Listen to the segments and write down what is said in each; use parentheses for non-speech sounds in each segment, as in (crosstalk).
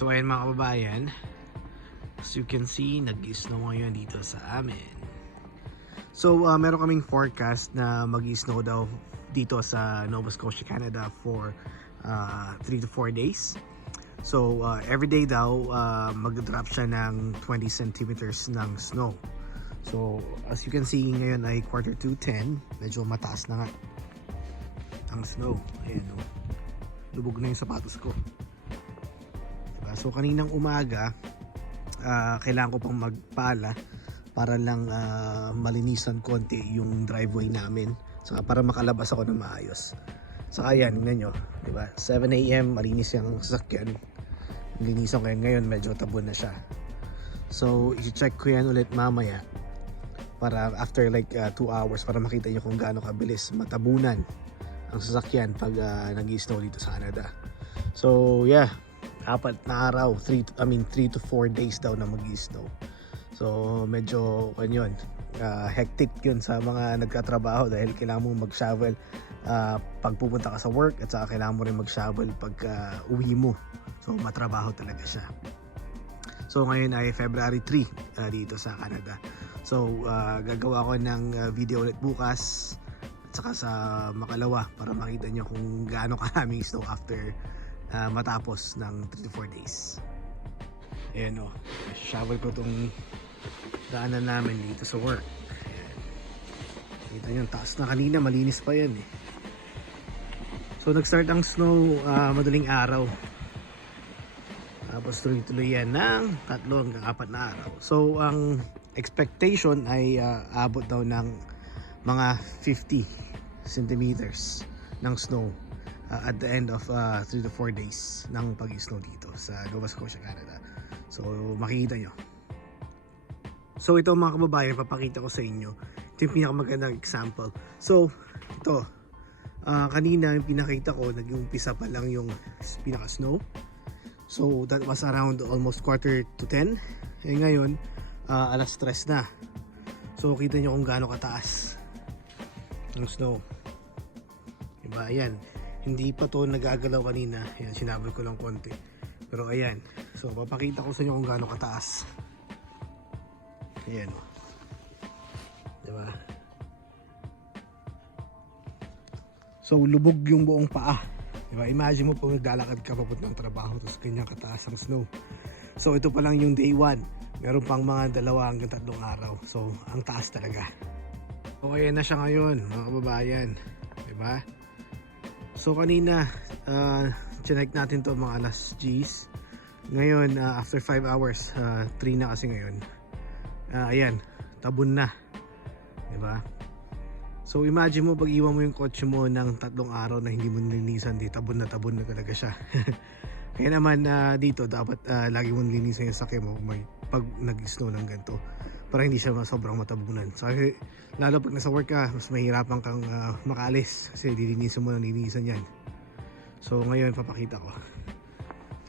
So ayun mga kababayan, as you can see, nag-snow ngayon dito sa amin. So uh, meron kaming forecast na mag-snow daw dito sa Nova Scotia, Canada for 3 to 4 days. So uh, every day daw uh, mag-drop siya ng 20 centimeters ng snow. So as you can see ngayon ay quarter to 10, medyo mataas na nga ang snow. Ayan o. Lubog na yung sapatos ko. So kaninang umaga, ah, kailangan ko pang magpala para lang ah, malinisan konti yung driveway namin. Saka para makalabas ako ng maayos. Saka yan, tingnan nyo. Diba? 7 a.m. malinis yung sasakyan. Linisan ko yan ngayon, medyo tabon na siya. So, i-check ko yan ulit mamaya para after like 2 hours para makita nyo kung gaano kabilis matabunan ang sasakyan pag uh, nag-snow dito sa Canada. So yeah, apat na araw, 3 to, I mean 3 to 4 days daw na mag-snow. So medyo kan yun, uh, hectic yun sa mga nagkatrabaho dahil kailangan mo mag-shovel uh, pag pupunta ka sa work at saka kailangan mo rin mag-shovel pag uh, uwi mo. So matrabaho talaga siya. So ngayon ay February 3 uh, dito sa Canada. So uh, gagawa ko ng video ulit bukas at saka sa makalawa para makita nyo kung gaano karaming snow after uh, matapos ng 3 to 4 days. Ayan o, shovel ko itong daanan namin dito sa work. Kita nyo, taas na kanina, malinis pa yan eh. So nag-start ang snow uh, madaling araw. Tapos tuloy-tuloy yan ng tatlo hanggang apat na araw. So ang expectation ay uh, abot daw ng mga 50 centimeters ng snow uh, at the end of 3 uh, to 4 days ng pag-snow dito sa Nova Scotia, Canada. So makikita nyo. So ito mga kababayan, papakita ko sa inyo. Ito yung pinakamagandang example. So ito, uh, kanina yung pinakita ko, nag-umpisa pa lang yung pinaka-snow. So that was around almost quarter to 10. Eh ngayon, uh, alas 3 na. So kita nyo kung gaano kataas ang snow. Diba? Ayan. Hindi pa to nagagalaw kanina. Ayan, sinabol ko lang konti. Pero ayan. So papakita ko sa inyo kung gaano kataas. Ayan. Diba? So lubog yung buong paa. Diba? Imagine mo pag naglalakad ka papuntang trabaho tapos ganyan kataas ang snow. So ito pa lang yung day 1. Meron pang mga dalawa hanggang tatlong araw. So ang taas talaga. So ayan na siya ngayon mga kababayan. Diba? So kanina, uh, chinek natin to mga alas G's. Ngayon, uh, after 5 hours, 3 uh, na kasi ngayon. Uh, ayan, tabon na. Diba? So imagine mo pag iwan mo yung kotse mo ng tatlong araw na hindi mo nilinisan, di tabon na tabon na talaga siya. (laughs) Kaya naman uh, dito dapat uh, lagi mo nilinisan yung sakya mo may, pag nag-snow ng ganito para hindi siya sobrang matabunan. So, lalo pag nasa work ka, mas mahirapan kang uh, makaalis kasi dilinisan mo na nilinisan yan. So ngayon papakita ko.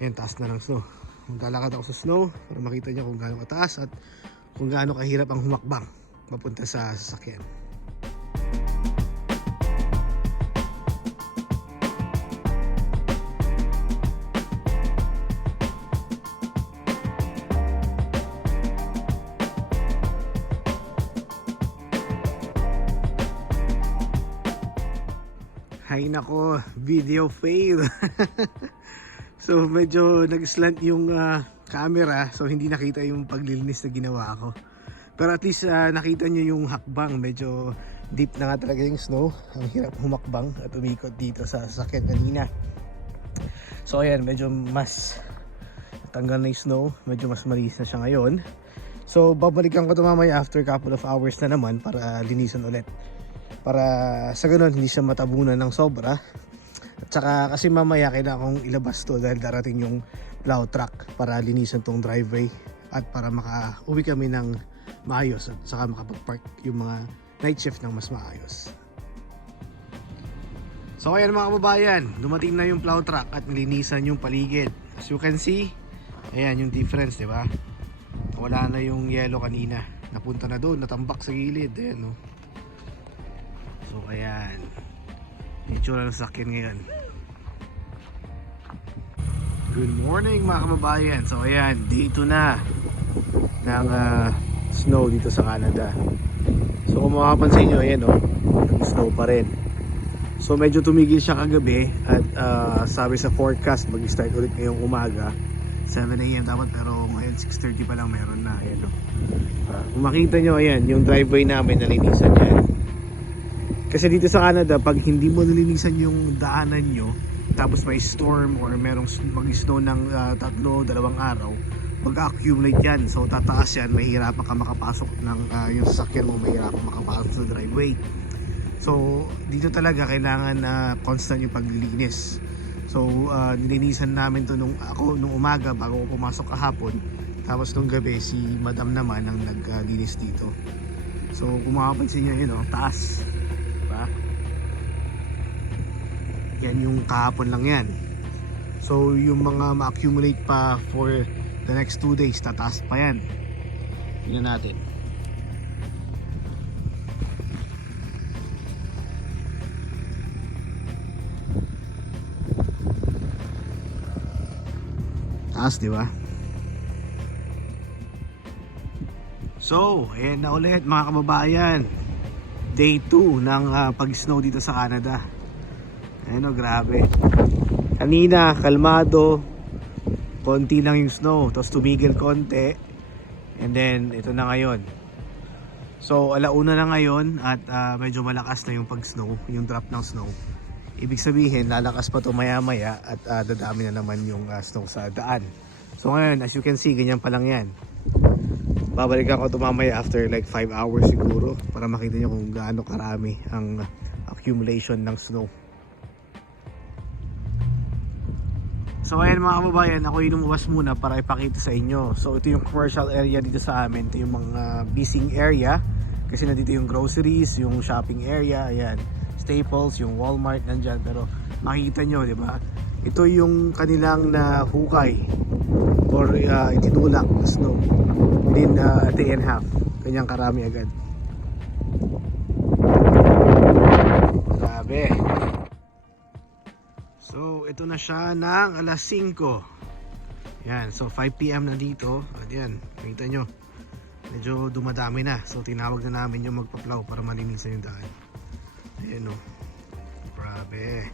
Ayan, taas na ng snow. Maglalakad ako sa snow para makita niya kung gaano kataas at kung gaano kahirap ang humakbang papunta sa sasakyan. Hay nako, video fail. (laughs) so medyo nag-slant yung uh, camera so hindi nakita yung paglilinis na ginawa ko. Pero at least uh, nakita nyo yung hakbang, medyo deep na nga talaga yung snow. Ang hirap humakbang at umikot dito sa sasakyan kanina. So ayan, medyo mas tanggal na yung snow, medyo mas malinis na siya ngayon. So babalikan ko ito mamaya after couple of hours na naman para linisan ulit para sa ganun hindi siya matabunan ng sobra. At saka kasi mamaya kailangan kong ilabas to dahil darating yung plow truck para linisan tong driveway at para maka-uwi kami ng maayos at saka makapag-park yung mga night shift ng mas maayos. So ayan mga kababayan dumating na yung plow truck at nilinisan yung paligid. As you can see ayan yung difference di ba? Wala na yung yellow kanina. Napunta na doon natambak sa gilid ayan no So ayan. Itsura ng sakyan ngayon. Good morning mga kababayan. So ayan, dito na ng ah, snow dito sa Canada. So kung makapansin nyo, ayan o, snow pa rin. So medyo tumigil siya kagabi at ah, sabi sa forecast mag-start ulit ngayong umaga. 7am dapat pero ngayon 6.30 pa lang meron na. Ayan o. Ah, kung makita nyo, ayan, yung driveway namin nalinisan yan. Kasi dito sa Canada, pag hindi mo nalinisan yung daanan nyo, tapos may storm or merong mag-snow ng ah, tatlo, dalawang araw, mag-accumulate yan. So tataas yan, mahirapan ka makapasok ng ah, yung sasakyan mo, mahirapan makapasok sa driveway. So dito talaga kailangan na constant yung paglilinis. So ah, nilinisan namin to nung ako nung umaga bago ko pumasok kahapon. Tapos nung gabi si Madam naman ang naglinis dito. So kung makapansin nyo yun, oh, taas. Diba? Yan yung kahapon lang yan. So yung mga ma-accumulate pa for the next 2 days, tataas pa yan. Tingnan natin. Taas, di ba? So, ayan na ulit mga kababayan. Day 2 ng ah, pag-snow dito sa Canada. Ayun o, grabe. Kanina, kalmado. Konti lang yung snow. Tapos tumigil konti. And then, ito na ngayon. So, alauna na ngayon at ah, medyo malakas na yung pag-snow, yung drop ng snow. Ibig sabihin, lalakas pa to maya-maya at ah, dadami na naman yung ah, snow sa daan. So ngayon, as you can see, ganyan pa lang yan. Babalikan ko ito mamaya after like 5 hours siguro para makita nyo kung gaano karami ang accumulation ng snow. So ayan mga kababayan, ako yung lumabas muna para ipakita sa inyo. So ito yung commercial area dito sa amin. Ito yung mga busy area. Kasi nandito yung groceries, yung shopping area, ayan. Staples, yung Walmart nandyan. Pero makikita nyo, di ba? Ito yung kanilang na hukay or uh, itinulak na snow within uh, a day and a half. Kanyang karami agad. Grabe. So, ito na siya ng alas 5. Yan, so 5pm na dito. At yan, nakita nyo. Medyo dumadami na. So, tinawag na namin yung magpa-plow para malinisan yung daan. Ayan o. Grabe.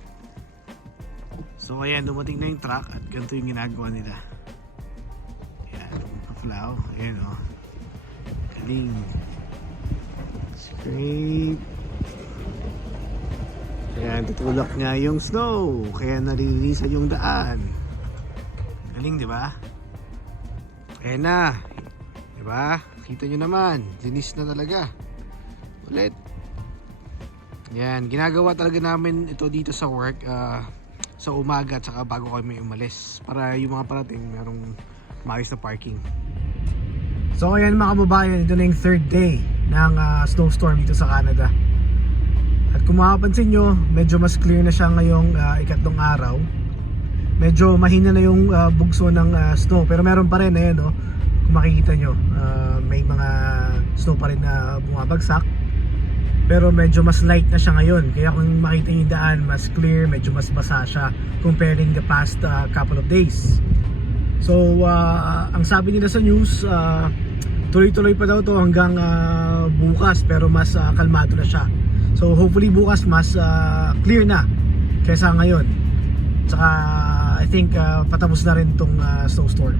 So, ayan, dumating na yung truck at ganito yung ginagawa nila. Magpa-plow. Ayan o. Galing. Scrape. Ayan, tutulak niya yung snow. Kaya nalilinisan yung daan. Galing, di ba? Ayan na. Di ba? Kita nyo naman. Linis na talaga. Ulit. Yan, ginagawa talaga namin ito dito sa work ah, sa umaga at saka bago kami umalis para yung mga parating merong maayos na parking. So ayan mga kababayan, ito na yung third day ng ah, snowstorm dito sa Canada. At kung makapansin nyo, medyo mas clear na siya ngayong ah, ikatlong araw. Medyo mahina na yung ah, bugso ng ah, snow pero meron pa rin ayan no. Kung makikita nyo, ah, may mga snow pa rin na bumabagsak. Pero medyo mas light na siya ngayon. Kaya kung makita nyo yung daan, mas clear, medyo mas basa siya comparing the past ah, couple of days. So, ah, ang sabi nila sa news, ah, tuloy-tuloy pa daw to hanggang ah, bukas pero mas ah, kalmado na siya. So, hopefully bukas mas ah, clear na kaysa ngayon. Tsaka, I think ah, patapos na rin tong ah, snowstorm.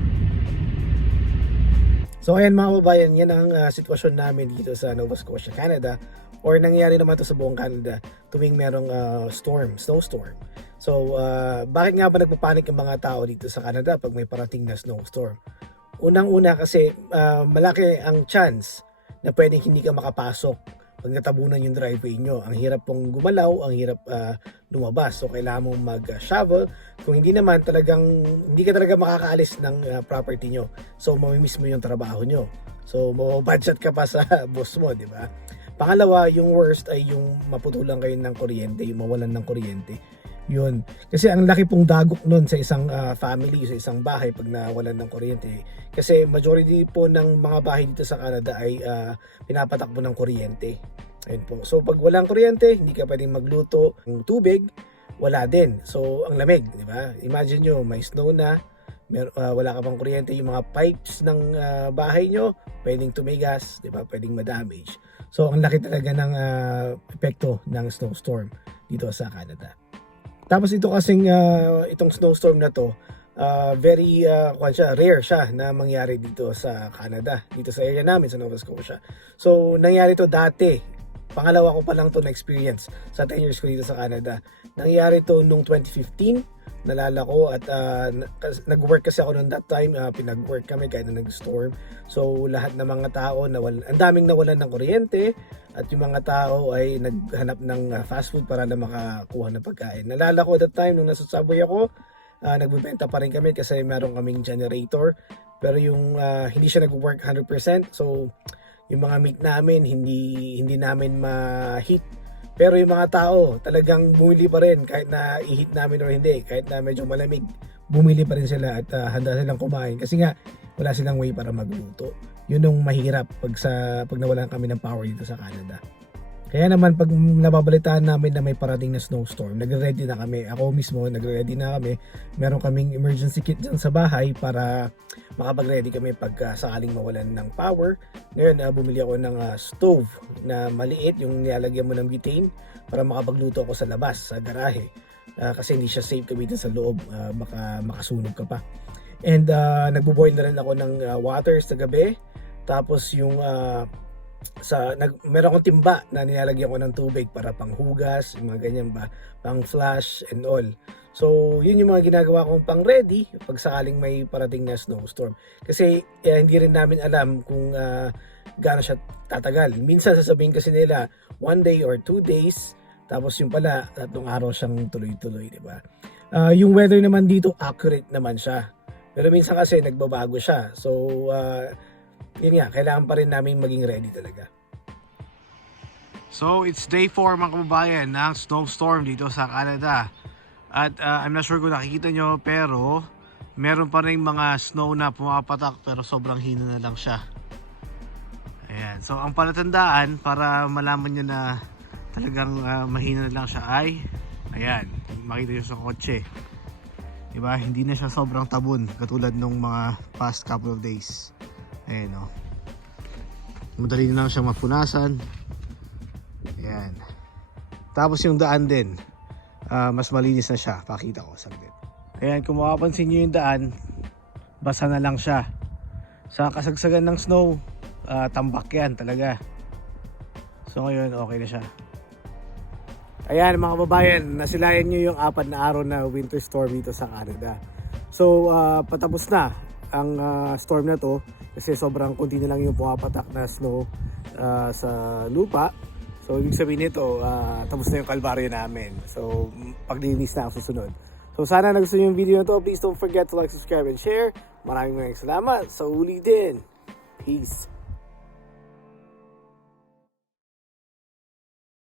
So ayan mga kababayan, yan ang ah, sitwasyon namin dito sa Nova Scotia, Canada or nangyari naman to sa buong Canada tuwing merong ah, storm, snowstorm. So ah, bakit nga ba nagpapanik ang mga tao dito sa Canada pag may parating na snowstorm? Unang-una kasi ah, malaki ang chance na pwedeng hindi ka makapasok pag natabunan yung driveway nyo. Ang hirap pong gumalaw, ang hirap ah, lumabas. So kailangan mong mag-shovel. Kung hindi naman talagang hindi ka talaga makakaalis ng ah, property nyo. So mamimiss mo yung trabaho nyo. So budget ka pa sa (laughs) boss mo, di ba? Pangalawa, yung worst ay yung maputulan kayo ng kuryente, yung mawalan ng kuryente. Yun. Kasi ang laki pong dagok nun sa isang ah, family, sa isang bahay pag nawalan ng kuryente. Kasi majority po ng mga bahay dito sa Canada ay ah, pinapatakbo ng kuryente. Ayun po. So pag walang kuryente, hindi ka pwedeng magluto ng tubig wala din. So, ang lamig, di ba? Imagine nyo, may snow na, mer- ah, wala ka pang kuryente, yung mga pipes ng ah, bahay nyo, pwedeng tumigas, di ba? Pwedeng ma-damage. So, ang laki talaga ng ah, epekto ng snowstorm dito sa Canada. Tapos ito kasing ah, itong snowstorm na to, ah, very uh, siya, rare siya na mangyari dito sa Canada, dito sa area namin sa Nova Scotia. So, nangyari to dati. Pangalawa ko pa lang to na experience sa 10 years ko dito sa Canada. Nangyari to nung 2015 nalala ko at kas- nag-work kasi ako noon that time ah, pinag-work kami kahit na nag-storm. So lahat ng mga tao nawal ang daming nawalan ng kuryente at yung mga tao ay naghanap ng ah, fast food para na makakuha ng pagkain. Nalala ko that time nung nasa subway ako ah, nagbebenta pa rin kami kasi meron kaming generator. Pero yung ah, hindi siya nag-work 100% so yung mga meat namin hindi hindi namin ma-heat pero yung mga tao, talagang bumili pa rin kahit na i-hit namin or hindi, kahit na medyo malamig, bumili pa rin sila at ah, handa silang kumain kasi nga wala silang way para magluto. Yun yung mahirap pag sa pag nawalan kami ng power dito sa Canada. Kaya naman pag nababalitaan namin na may parating na snowstorm, nagre-ready na kami. Ako mismo nagre-ready na kami. Meron kaming emergency kit dyan sa bahay para makapag-ready kami pag ah, sakaling mawalan ng power. Ngayon, ah, bumili ako ng ah, stove na maliit, yung nilalagyan mo ng butane para makapagluto ako sa labas, sa garahe. Ah, kasi hindi siya safe gamitin sa loob, ah, baka makasunog ka pa. And uh, nagbo-boil na rin ako ng ah, water sa gabi. Tapos yung ah, sa nag meron akong timba na nilalagyan ko ng tubig para panghugas, yung mga ganyan ba, pang flash and all. So, yun yung mga ginagawa kong pang ready pag sakaling may parating na snowstorm. Kasi eh, hindi rin namin alam kung uh, gaano siya tatagal. Minsan sasabihin kasi nila one day or two days, tapos yung pala tatlong araw siyang tuloy-tuloy, di ba? Ah, yung weather naman dito accurate naman siya. Pero minsan kasi nagbabago siya. So, ah, yun nga, kailangan pa rin namin maging ready talaga. So, it's day 4 mga kababayan ng snowstorm dito sa Canada. At uh, I'm not sure kung nakikita nyo, pero meron pa rin mga snow na pumapatak pero sobrang hina na lang siya. Ayan. So, ang palatandaan para malaman nyo na talagang ah, mahina na lang siya ay ayan, makita nyo sa kotse. Diba? Hindi na siya sobrang tabon katulad nung mga past couple of days. Ayan o. Madali na lang siya mapunasan. Ayan. Tapos yung daan din. ah, mas malinis na siya. Pakita ko saglit. Ayan, kung mapapansin nyo yung daan, basa na lang siya. Sa kasagsagan ng snow, ah, tambak yan talaga. So ngayon, okay na siya. Ayan mga kababayan, nasilayan nyo yung apat na araw na winter storm dito sa Canada. So ah, patapos na ang ah, storm na to kasi sobrang kunti na lang yung pumapatak na snow ah, sa lupa. So ibig sabihin nito, ah, tapos na yung kalbaryo namin. So paglinis na ang susunod. So sana nagustuhan yung video na to. Please don't forget to like, subscribe, and share. Maraming maraming salamat. Sa uli din. Peace.